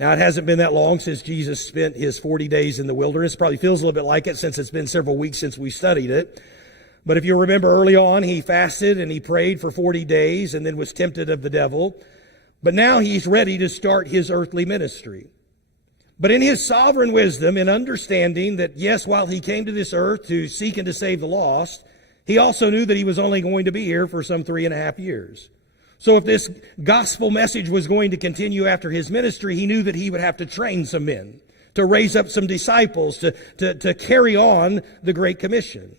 Now, it hasn't been that long since Jesus spent his 40 days in the wilderness. Probably feels a little bit like it since it's been several weeks since we studied it. But if you remember early on, he fasted and he prayed for 40 days and then was tempted of the devil. But now he's ready to start his earthly ministry. But in his sovereign wisdom, in understanding that, yes, while he came to this earth to seek and to save the lost, he also knew that he was only going to be here for some 3.5 years. So if this gospel message was going to continue after his ministry, he knew that he would have to train some men, to raise up some disciples, to carry on the Great Commission.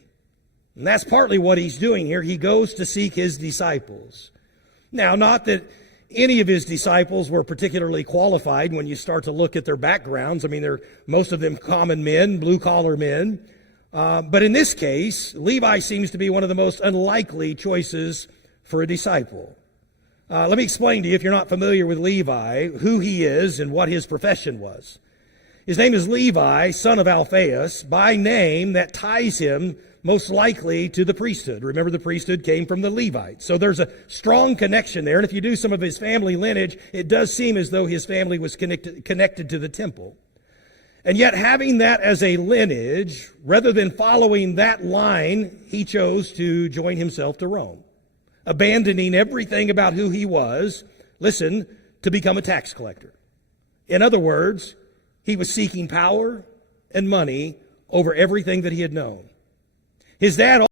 And that's partly what he's doing here. He goes to seek his disciples. Now, not that any of his disciples were particularly qualified when you start to look at their backgrounds. I mean, they're most of them common men, blue-collar men. But in this case, Levi seems to be one of the most unlikely choices for a disciple. Let me explain to you, if you're not familiar with Levi, who he is and what his profession was. His name is Levi, son of Alphaeus, by name that ties him most likely to the priesthood. Remember, the priesthood came from the Levites. So there's a strong connection there. And if you do some of his family lineage, it does seem as though his family was connected to the temple. And yet, having that as a lineage, rather than following that line, he chose to join himself to Rome, abandoning everything about who he was, listen, to become a tax collector. In other words, he was seeking power and money over everything that he had known. His dad